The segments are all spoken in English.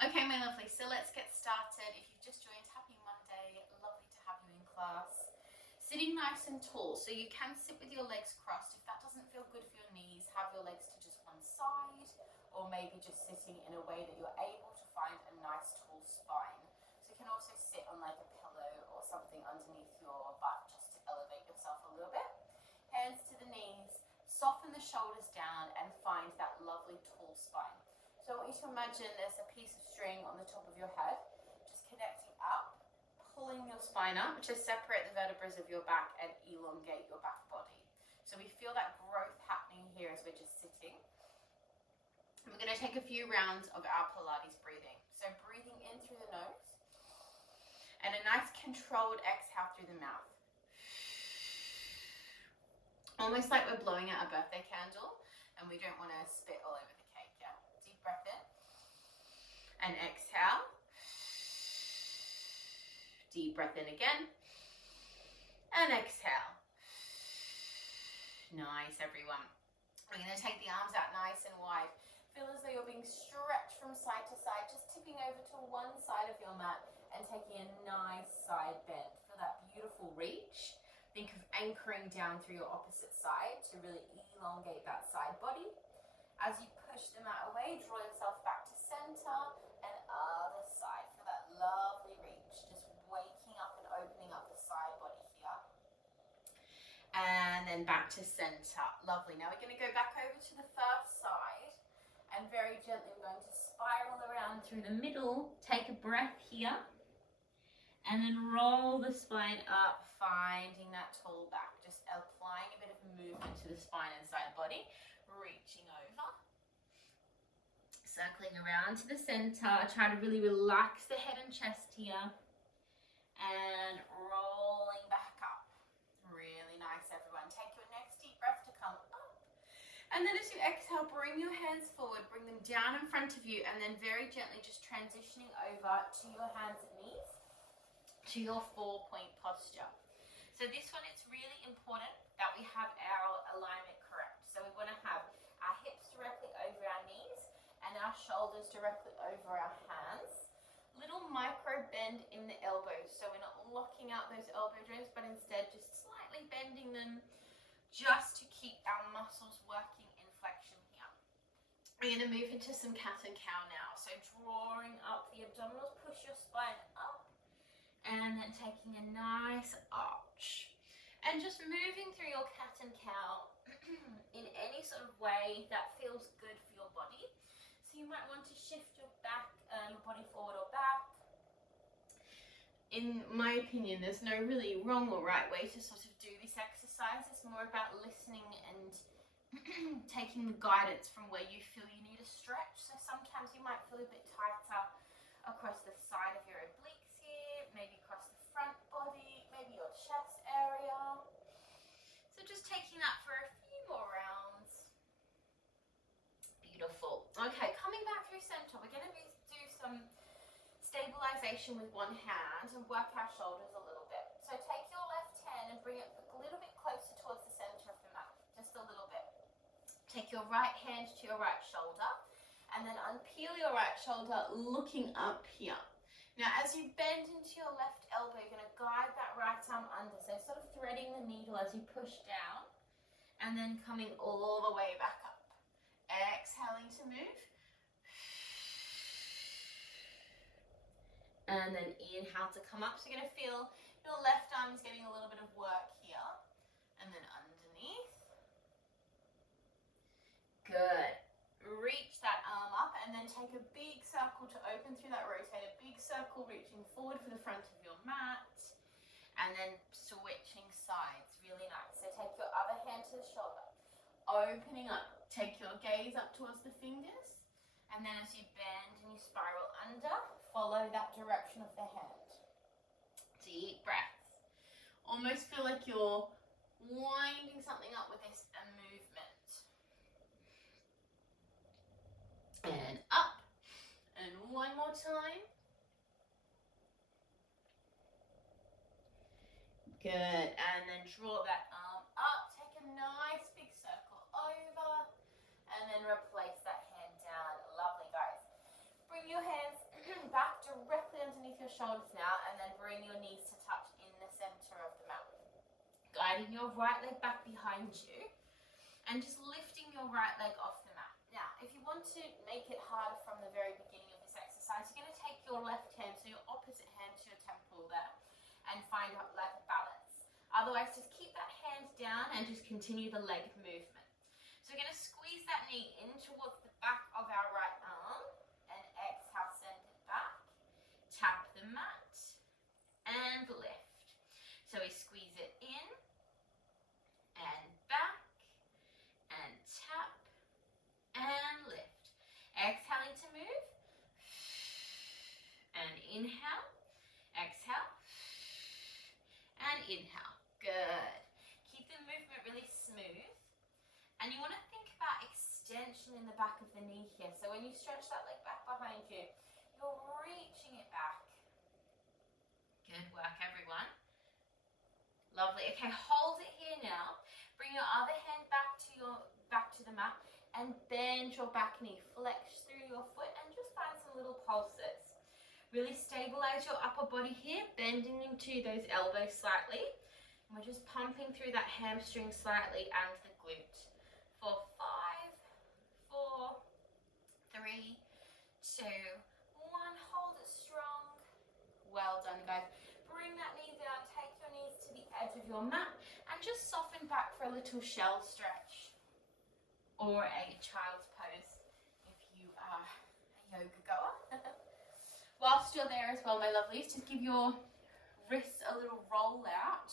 Okay, my lovely, so let's get started. If you've just joined, happy Monday. Lovely to have you in class. Sitting nice and tall, so you can sit with your legs crossed. If that doesn't feel good for your knees, have your legs to just one side, or maybe just sitting in a way that you're able to find a nice tall spine. So you can also sit on like a pillow or something underneath your butt just to elevate yourself a little bit. Hands to the knees, soften the shoulders down and find that lovely tall spine. So I want you to imagine there's a piece of string on the top of your head, just connecting up, pulling your spine up to separate the vertebrae of your back and elongate your back body. So we feel that growth happening here as we're just sitting. We're going to take a few rounds of our Pilates breathing. So breathing in through the nose and a nice controlled exhale through the mouth. Almost like we're blowing out a birthday candle and we don't want to spit all over the cake, yeah? Deep breath in and exhale. Deep breath in again and exhale. Nice, everyone. We're going to take the arms out nice and wide. Feel as though you're being stretched from side to side, just tipping over to one side of your mat and taking a nice side bend. Feel that beautiful reach. Think of anchoring down through your opposite side to really elongate that side body. As you push the mat away, draw yourself back to center and other side for that lovely reach. Just waking up and opening up the side body here. And then back to center. Lovely. Now we're going to go back over to the first side and very gently we're going to spiral around through the middle. Take a breath here. And then roll the spine up, finding that tall back. Just applying a bit of movement to the spine and side body. Reaching over. Circling around to the center. Try to really relax the head and chest here. And rolling back up. Really nice, everyone. Take your next deep breath to come up. And then as you exhale, bring your hands forward. Bring them down in front of you. And then very gently just transitioning over to your hands and knees. To your 4-point posture. So this one, it's really important that we have our alignment correct. So we want to have our hips directly over our knees and our shoulders directly over our hands. Little micro bend in the elbows. So we're not locking out those elbow joints, but instead just slightly bending them just to keep our muscles working in flexion here. We're going to move into some cat and cow now. So drawing up the abdominals, push your spine up. And then taking a nice arch and just moving through your cat and cow in any sort of way that feels good for your body. So you might want to shift your body forward or back. In my opinion, there's no really wrong or right way to sort of do this exercise. It's more about listening and taking the guidance from where you feel you need a stretch. So sometimes you might feel a bit tighter across the side of your obliques. Maybe across the front body, maybe your chest area. So just taking that for a few more rounds. Beautiful. Okay, coming back through center, we're going to do some stabilization with one hand and work our shoulders a little bit. So take your left hand and bring it a little bit closer towards the center of the mat, just a little bit. Take your right hand to your right shoulder and then unpeel your right shoulder looking up here. Now, as you bend into your left elbow, you're going to guide that right arm under. So sort of threading the needle as you push down and then coming all the way back up. Exhaling to move. And then inhale to come up. So you're going to feel your left arm is getting a little bit of work here. And then underneath. Good. Reach that arm up and then take a big circle to open through that rotator. Big circle reaching forward for the front of your mat. And then switching sides. Really nice. So take your other hand to the shoulder. Opening up. Take your gaze up towards the fingers. And then as you bend and you spiral under, follow that direction of the hand. Deep breaths. Almost feel like you're winding something up with this movement. And up. And one more time. Good. And then draw that arm up. Take a nice big circle over. And then replace that hand down. Lovely, guys. Bring your hands the shoulders now, and then bring your knees to touch in the center of the mat. Guiding your right leg back behind you and just lifting your right leg off the mat. Now, if you want to make it harder from the very beginning of this exercise, you're going to take your left hand, so your opposite hand to your temple there, and find out like a balance. Otherwise, just keep that hand down and just continue the leg movement. So we're going to squeeze that knee in towards the back of our right arm and exhale, send it back, tap the mat and lift. So we squeeze it in and back and tap and lift. Exhaling to move and inhale, exhale and inhale. Good. Keep the movement really smooth. And you want to think about extension in the back of the knee here. So when you stretch that leg back behind you, you're reaching it back. Good work, everyone. Lovely. Okay, hold it here now. Bring your other hand back to the mat and bend your back knee. Flex through your foot and just find some little pulses. Really stabilize your upper body here, bending into those elbows slightly. And we're just pumping through that hamstring slightly and the glute. For 5, 4, 3, 2, 1. Hold it strong. Well done, guys. Bring that knee down. Take your knees to the edge of your mat and just soften back for a little shell stretch or a child's pose if you are a yoga goer. Whilst you're there as well, my lovelies, just give your wrists a little roll out.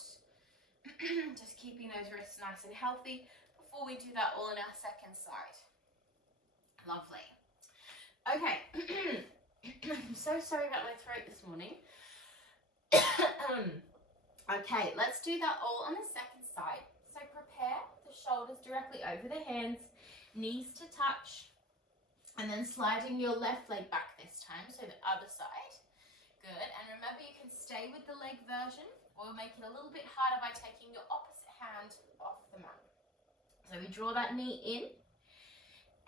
Just keeping those wrists nice and healthy. Before we do that all on our second side. Lovely. Okay. I'm so sorry about my throat this morning. Okay, let's do that all on the second side. So prepare the shoulders directly over the hands, knees to touch, and then sliding your left leg back this time, so the other side. Good. And remember, you can stay with the leg version or make it a little bit harder by taking your opposite hand off the mat. So we draw that knee in,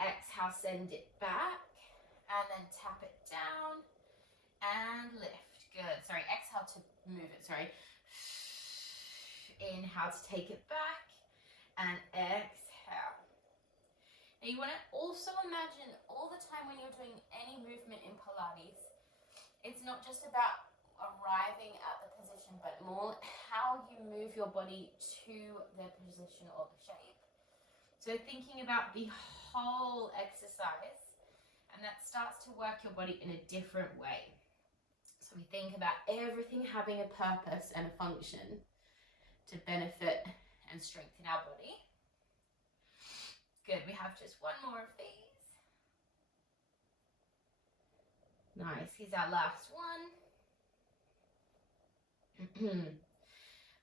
exhale, send it back, and then tap it down and lift. Good. Sorry, exhale to move it, sorry. Inhale to take it back and exhale. Now you want to also imagine all the time when you're doing any movement in Pilates, it's not just about arriving at the position, but more how you move your body to the position or the shape. So thinking about the whole exercise, and that starts to work your body in a different way. So we think about everything having a purpose and a function to benefit and strengthen our body. Good, we have just one more of these. Nice, here's our last one.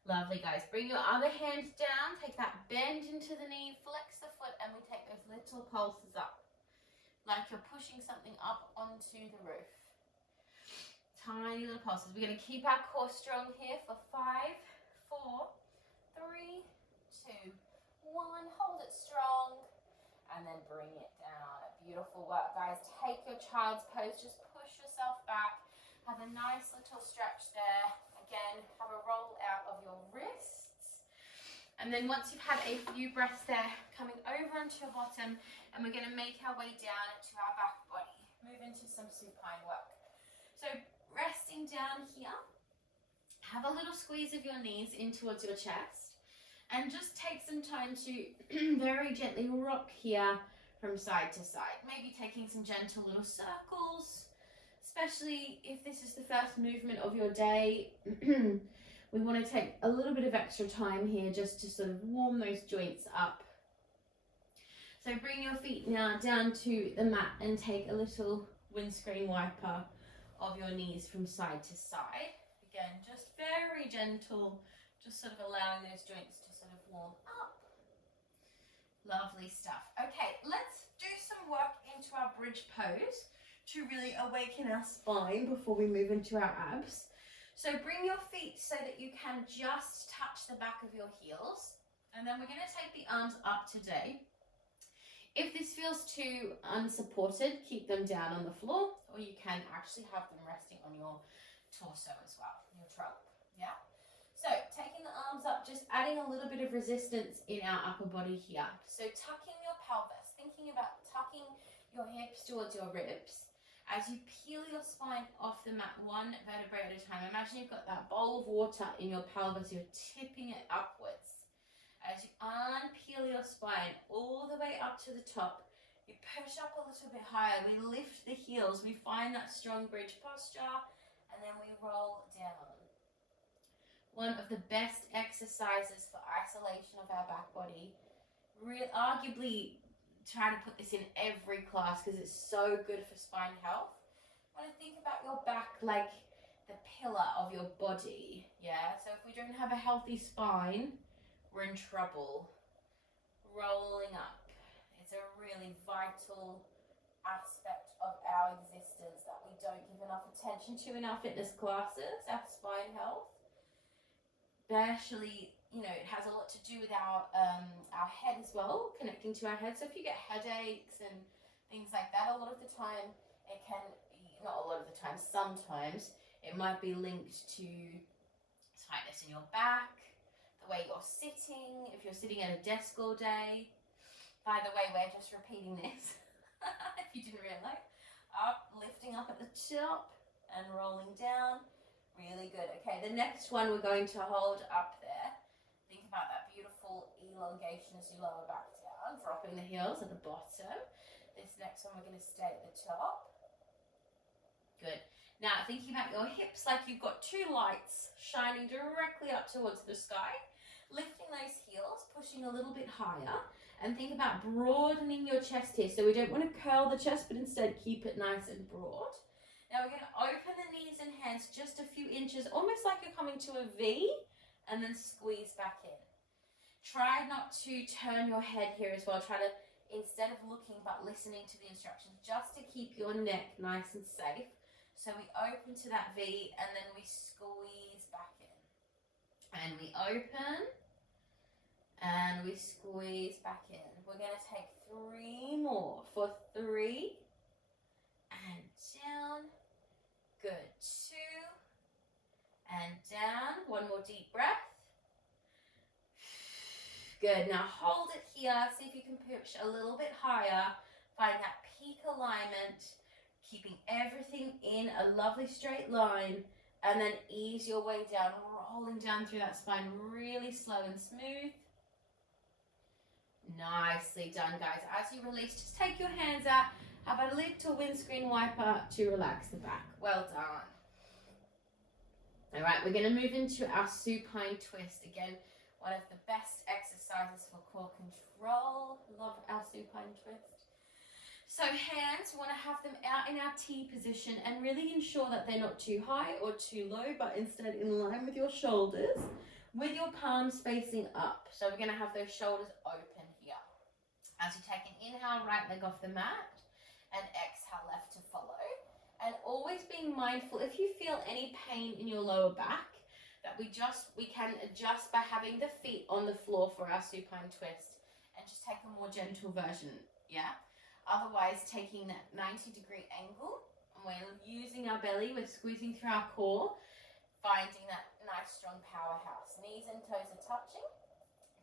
Lovely, guys. Bring your other hand down, take that bend into the knee, flex the foot, and we take those little pulses up, like you're pushing something up onto the roof. Tiny little pulses. We're going to keep our core strong here for 5, 4, 3, 2, 1. Hold it strong, and then bring it down. Beautiful work, guys. Take your child's pose. Just push yourself back. Have a nice little stretch there. Again, have a roll out of your wrists. And then once you've had a few breaths there, coming over onto your bottom, and we're going to make our way down to our back body. Move into some supine work. So resting down here, have a little squeeze of your knees in towards your chest, and just take some time to very gently rock here from side to side. Maybe taking some gentle little circles. Especially if this is the first movement of your day, we want to take a little bit of extra time here just to sort of warm those joints up. So bring your feet now down to the mat and take a little windscreen wiper of your knees from side to side. Again, just very gentle, just sort of allowing those joints to sort of warm up. Lovely stuff. Okay, let's do some work into our bridge pose to really awaken our spine before we move into our abs. So bring your feet so that you can just touch the back of your heels. And then we're going to take the arms up today. If this feels too unsupported, keep them down on the floor, or you can actually have them resting on your torso as well, your trunk, yeah? So taking the arms up, just adding a little bit of resistance in our upper body here. So tucking your pelvis, thinking about tucking your hips towards your ribs. As you peel your spine off the mat, one vertebrae at a time. Imagine you've got that bowl of water in your pelvis, you're tipping it upwards. As you unpeel your spine all the way up to the top, you push up a little bit higher, we lift the heels, we find that strong bridge posture, and then we roll down. One of the best exercises for isolation of our back body. Arguably, try to put this in every class because it's so good for spine health. I want to think about your back like the pillar of your body, yeah? So if we don't have a healthy spine, we're in trouble. Rolling up. It's a really vital aspect of our existence that we don't give enough attention to in our fitness classes, our spine health. Especially, you know, it has a lot to do with our head as well, connecting to our head. So if you get headaches and things like that, a lot of the time it can, not a lot of the time, sometimes it might be linked to tightness in your back, the way you're sitting, if you're sitting at a desk all day. By the way, we're just repeating this, if you didn't realize. Up, lifting up at the top and rolling down. Really good. Okay, the next one we're going to hold up there. Think about that beautiful elongation as you lower back down, dropping the heels at the bottom. This next one we're going to stay at the top. Good. Now thinking about your hips like you've got two lights shining directly up towards the sky. Lifting those heels, pushing a little bit higher, and think about broadening your chest here. So we don't want to curl the chest, but instead keep it nice and broad. Now we're going to open the knees and hands just a few inches, almost like you're coming to a V, and then squeeze back in. Try not to turn your head here as well. Try to, instead of looking but listening to the instructions, just to keep your neck nice and safe. So we open to that V, and then we squeeze back in. And we open, and we squeeze back in. We're going to take 3 more. For 3, and down. Good. 2, and down. One more deep breath. Good. Now hold it here. See if you can push a little bit higher. Find that peak alignment. Keeping everything in a lovely straight line. And then ease your way down, rolling down through that spine really slow and smooth. Nicely done, guys. As you release, just take your hands out. Have a little windscreen wiper to relax the back. Well done. All right, we're going to move into our supine twist. Again, one of the best exercises for core control. Love our supine twist. So hands, we want to have them out in our T position and really ensure that they're not too high or too low, but instead in line with your shoulders, with your palms facing up. So we're going to have those shoulders open here. As you take an inhale, right leg off the mat, and exhale, left to follow. And always being mindful, if you feel any pain in your lower back, that we can adjust by having the feet on the floor for our supine twist and just take a more gentle version, yeah? Otherwise, taking that 90-degree angle, and we're using our belly, we're squeezing through our core, finding that nice strong powerhouse. Knees and toes are touching.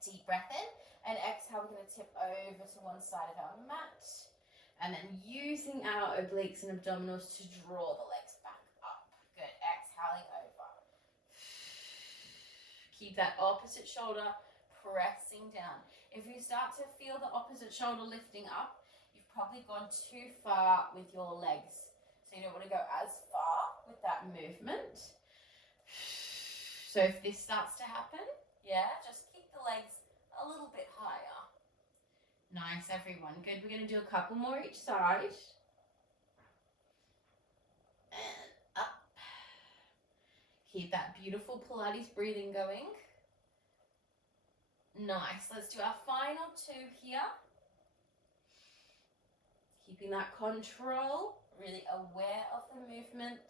Deep breath in, and exhale, we're going to tip over to one side of our mat, and then using our obliques and abdominals to draw the legs back up. Good. Exhaling over. Keep that opposite shoulder pressing down. If you start to feel the opposite shoulder lifting up, you've probably gone too far with your legs. So you don't want to go as far with that movement. So if this starts to happen, yeah, just keep the legs a little bit higher. Nice, everyone. Good. We're going to do a couple more each side. And up. Keep that beautiful Pilates breathing going. Nice. Let's do our final 2 here. Keeping that control, really aware of the movement.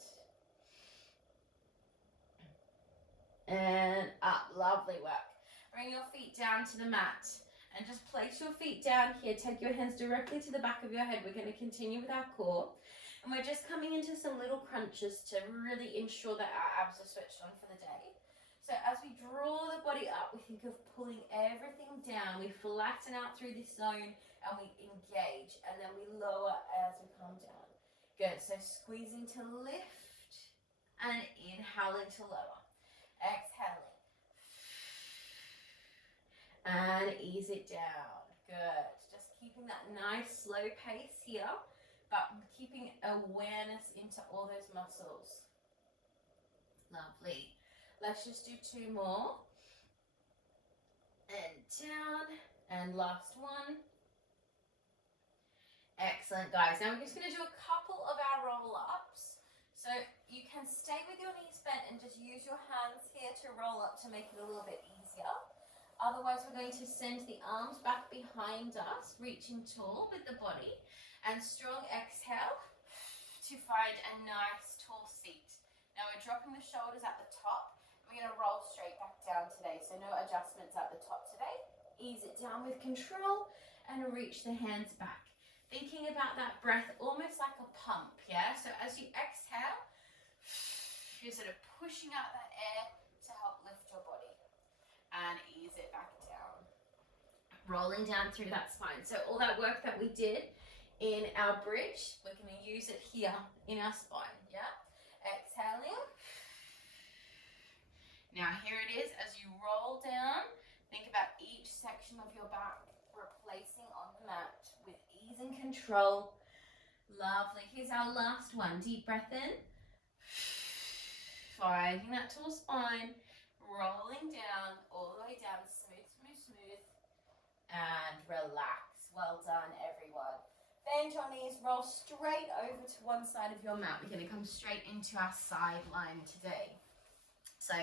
And up. Lovely work. Bring your feet down to the mat and just place your feet down here. Take your hands directly to the back of your head. We're going to continue with our core. And we're just coming into some little crunches to really ensure that our abs are switched on for the day. So as we draw the body up, we think of pulling everything down. We flatten out through this zone and we engage, and then we lower as we come down. Good, so squeezing to lift and inhaling to lower. Exhaling. And ease it down. Good. Just keeping that nice slow pace here, but keeping awareness into all those muscles. Lovely. Let's just do 2 more. And down. And last one. Excellent, guys. Now we're just going to do a couple of our roll-ups. So you can stay with your knees bent and just use your hands here to roll up to make it a little bit easier. Otherwise, we're going to send the arms back behind us, reaching tall with the body, and strong exhale to find a nice tall seat. Now we're dropping the shoulders at the top. We're going to roll straight back down today, so no adjustments at the top today. Ease it down with control and reach the hands back. Thinking about that breath almost like a pump, yeah? So as you exhale, you're sort of pushing out that air to help lift your body. And ease it back down. Rolling down through that spine. So all that work that we did in our bridge, we're going to use it here in our spine, yeah? Exhaling. Now here it is. As you roll down, think about each section of your back replacing on the mat with ease and control. Lovely. Here's our last one. Deep breath in. Finding that tall spine. Rolling down, all the way down, smooth, smooth, smooth, and relax. Well done, everyone. Bend your knees, roll straight over to one side of your mat. We're going to come straight into our side line today. So,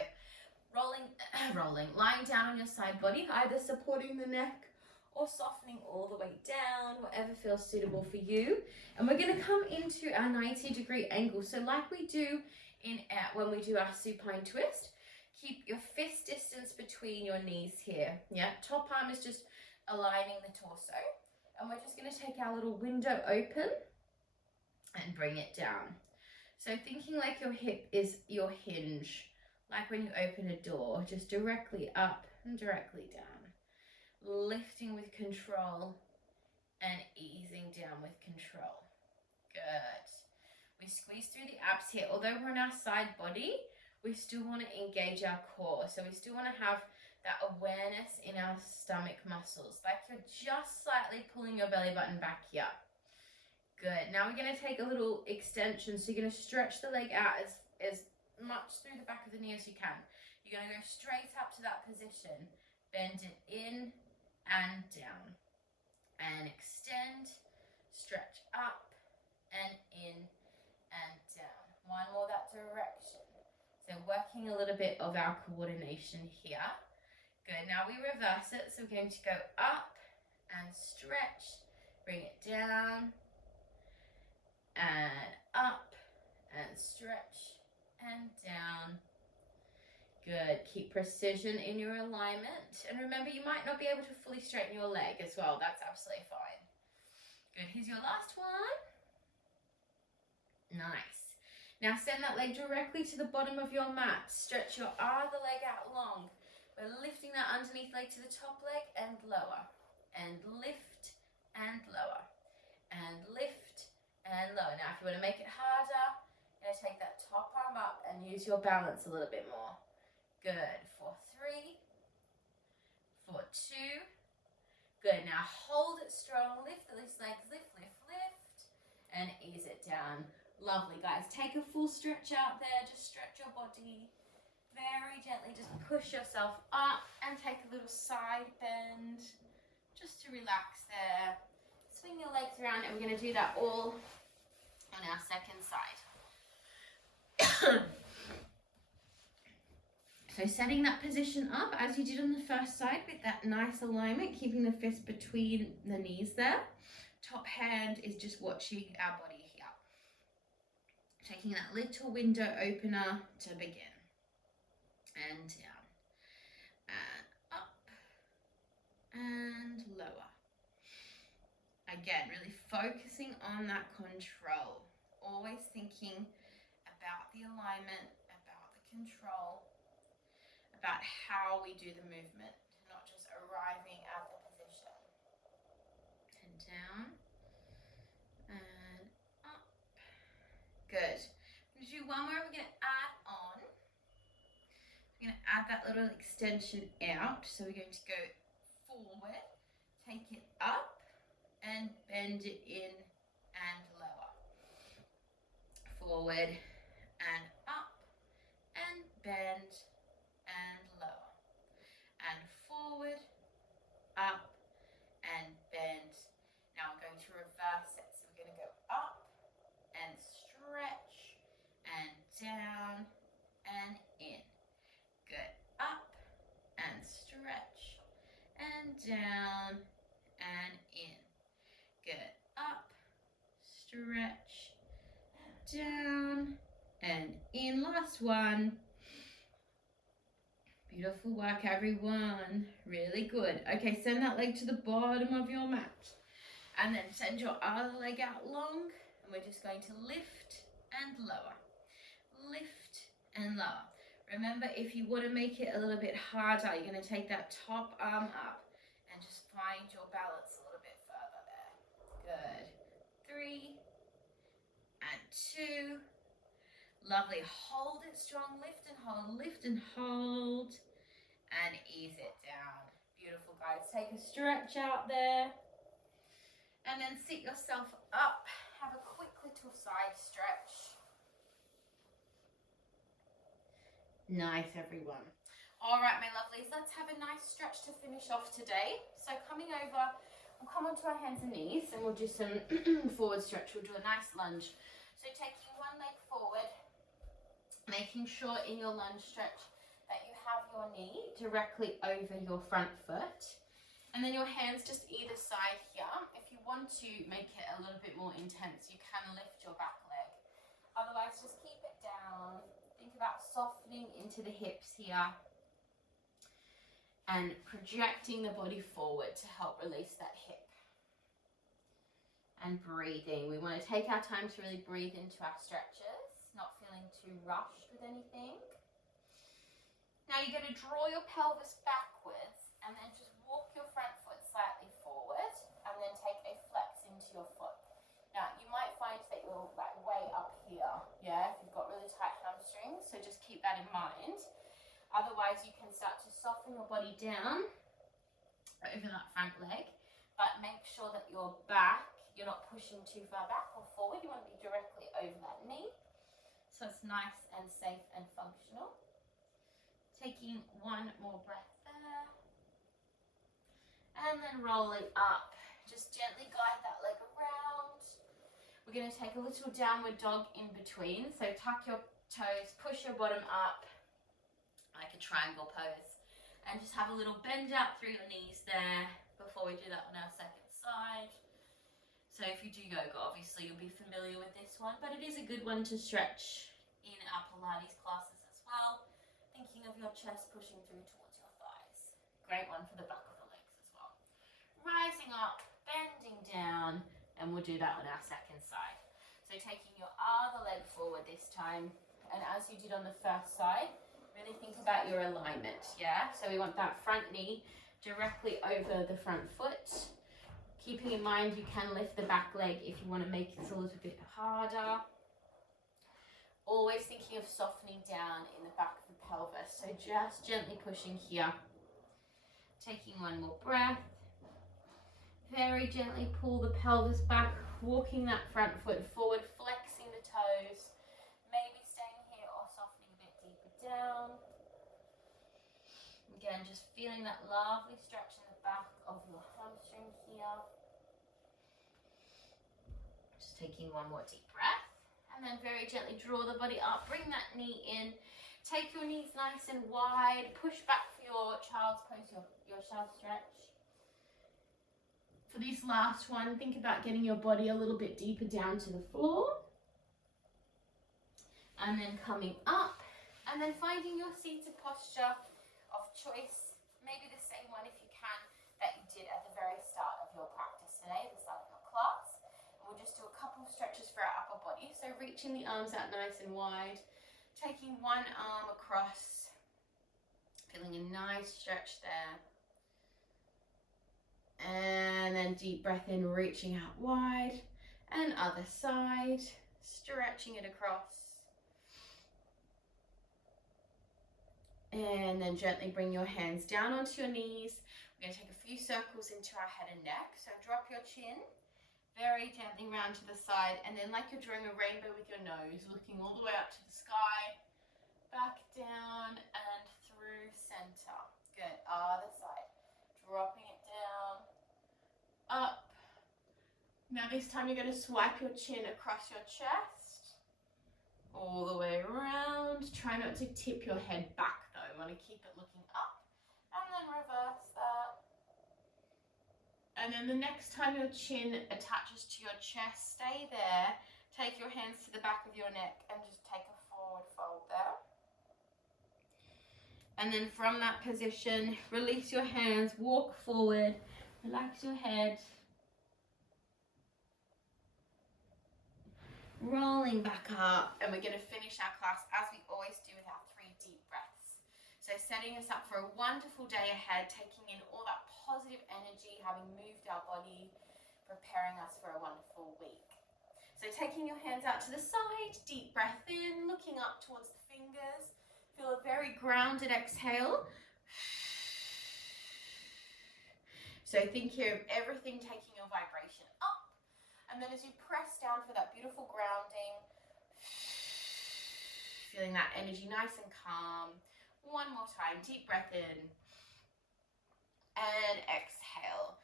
lying down on your side body, either supporting the neck or softening all the way down, whatever feels suitable for you. And we're going to come into our 90-degree angle. So like we do when we do our supine twist, keep your fist distance between your knees here, yeah? Top arm is just aligning the torso. And we're just going to take our little window open and bring it down. So thinking like your hip is your hinge, like when you open a door, just directly up and directly down. Lifting with control and easing down with control. Good. We squeeze through the abs here. Although we're on our side body, we still want to engage our core. So we still want to have that awareness in our stomach muscles, like you're just slightly pulling your belly button back here. Good. Now we're going to take a little extension. So you're going to stretch the leg out as much through the back of the knee as you can. You're going to go straight up to that position. Bend it in and down. And extend, stretch up and in and down. One more that direction. So working a little bit of our coordination here. Good, now we reverse it. So we're going to go up and stretch, bring it down and up and stretch and down. Good, keep precision in your alignment. And remember, you might not be able to fully straighten your leg as well. That's absolutely fine. Good, here's your last one. Nice. Now send that leg directly to the bottom of your mat. Stretch your other leg out long. We're lifting that underneath leg to the top leg and lower. And lift and lower. And lift and lower. Now if you want to make it harder, you're going to take that top arm up and use your balance a little bit more. Good. For 3. For 2. Good. Now hold it strong. Lift these legs. Lift, lift, lift. And ease it down. Lovely, guys. Take a full stretch out there. Just stretch your body. Very gently, just push yourself up and take a little side bend just to relax there. Swing your legs around, and we're going to do that all on our second side. So setting that position up as you did on the first side with that nice alignment, keeping the fist between the knees there. Top hand is just watching our body here. Taking that little window opener to begin. And down, and up, and lower. Again, really focusing on that control. always thinking about the alignment, about the control, about how we do the movement, not just arriving at the position. And down and up. Good. We're going to do one more. We're going to add on. We're going to add that little extension out. So we're going to go forward, take it up, and bend it in and lower. Forward and up, and bend and lower. And forward, up, and bend. Now we're going to reverse it. So we're going to go up and stretch and down and in. Good. Up and stretch and down and in. Good. Up, stretch, down and in. Last one. Beautiful work, everyone. Really good. Okay, send that leg to the bottom of your mat. And then send your other leg out long. And we're just going to lift and lower. Lift and lower. Remember, if you want to make it a little bit harder, you're going to take that top arm up and just find your balance a little bit further there. Good. 3 and 2. Lovely. Hold it strong. Lift and hold. Lift and hold. And ease it down. Beautiful, guys. Take a stretch out there. And then sit yourself up. Have a quick little side stretch. Nice, everyone. All right, my lovelies. Let's have a nice stretch to finish off today. So coming over, we'll come onto our hands and knees and we'll do some forward stretch. We'll do a nice lunge. So taking one leg forward, making sure in your lunge stretch that you have your knee directly over your front foot. And then your hands just either side here. If you want to make it a little bit more intense, you can lift your back leg. Otherwise, just keep it down. Think about softening into the hips here. And projecting the body forward to help release that hip. And breathing. We want to take our time to really breathe into our stretches, not feeling too rushed with anything. Now you're going to draw your pelvis backwards and then just walk your front foot slightly forward and then take a flex into your foot. Now you might find that you're like way up here, yeah, if you've got really tight hamstrings, so just keep that in mind. Otherwise you can start to soften your body down over that front leg, but make sure that your back, you're not pushing too far back or forward. You want to be directly over that knee. So it's nice and safe and functional. Taking one more breath there. And then rolling up. Just gently guide that leg around. We're going to take a little downward dog in between. So tuck your toes, push your bottom up like a triangle pose. And just have a little bend out through your knees there before we do that on our second side. So if you do yoga, obviously you'll be familiar with this one, but it is a good one to stretch in our Pilates classes as well. Thinking of your chest pushing through towards your thighs. Great one for the back of the legs as well. Rising up, bending down, and we'll do that on our second side. So taking your other leg forward this time, and as you did on the first side, really think about your alignment, yeah? So we want that front knee directly over the front foot. Keeping in mind you can lift the back leg if you want to make this a little bit harder. Always thinking of softening down in the back of the pelvis. So just gently pushing here. Taking one more breath. Very gently pull the pelvis back, walking that front foot forward, flexing the toes. Maybe staying here or softening a bit deeper down. Again, just feeling that lovely stretch in the back of your hamstring here. Just taking one more deep breath. And then very gently draw the body up. Bring that knee in. Take your knees nice and wide. Push back for your child's pose, your child stretch. For this last one, think about getting your body a little bit deeper down to the floor. And then coming up. And then finding your seated posture of choice. Maybe the same one if you can that you did at the very start of your practice today, the start of your class. And we'll just do a couple of stretches for our upper body. So reaching the arms out nice and wide, taking one arm across, feeling a nice stretch there. And then deep breath in, reaching out wide, and other side, stretching it across. And then gently bring your hands down onto your knees. We're going to take a few circles into our head and neck. So drop your chin, very gently round to the side, and then like you're drawing a rainbow with your nose, looking all the way up to the sky, back down and through center. Good, other side, dropping it down, up. Now this time you're going to swipe your chin across your chest, all the way around. Try not to tip your head back though, you want to keep it looking up, and then reverse that. And then the next time your chin attaches to your chest, stay there, take your hands to the back of your neck and just take a forward fold there. And then from that position, release your hands, walk forward, relax your head. Rolling back up, and we're going to finish our class as we always do with our 3 deep breaths. So setting us up for a wonderful day ahead, taking in all that positive energy, having moved our body, preparing us for a wonderful week. So taking your hands out to the side, deep breath in, looking up towards the fingers. Feel a very grounded exhale. So think here of everything taking your vibration up. And then as you press down for that beautiful grounding, feeling that energy nice and calm. One more time, deep breath in and exhale.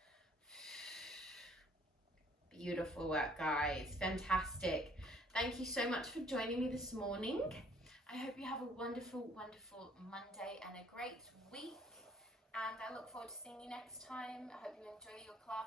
Beautiful work, guys. Fantastic. Thank you so much for joining me this morning. I hope you have a wonderful, wonderful Monday and a great week. And I look forward to seeing you next time. I hope you enjoy your class.